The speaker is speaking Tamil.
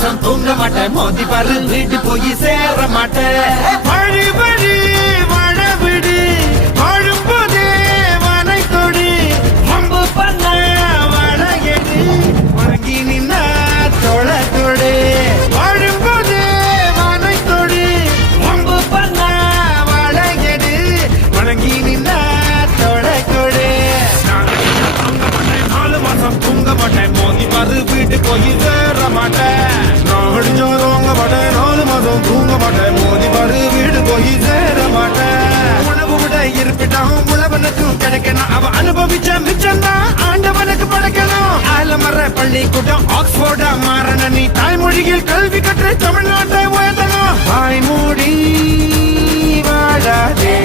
மாசம் தூங்க மாட்டேன் மோதி பாரு வீட்டு போய் சேர மாட்டேன் வழி வழி வாழ விடு வாழும்போதே வனை கொடி வம்பு பண்ண வளையடி வாங்கி நின்னா தொலை கொடு வாழும்போதே வனை கொடி வம்பு பண்ண வளையடி வணங்கி நின்னா தொலை கொடு நாலு மாசம் தூங்க மாட்டேன் மோதி பாரு வீட்டு போய் சேர மாட்டேன் நான் அடிச்சாதவங்க மாட்டேன் 4 மாசம் தூங்க மாட்டேன் மோதி பாரு வீடு போய் சேர மாட்டேன் உணவு விட இருப்பிட்டான் உழவனுக்கும் கிடைக்கணும் அவ அனுபவிச்ச மிச்சம் தான் ஆண்டவனுக்கு படைக்கணும் ஆலமர பள்ளிக்கூட்டம் ஆக்ஸ்போர்டா மாறன நீ தாய்மொழியில் கல்வி கற்று தமிழ்நாட்டை உயர்த்தணும் வாய் மூடி வாழாதே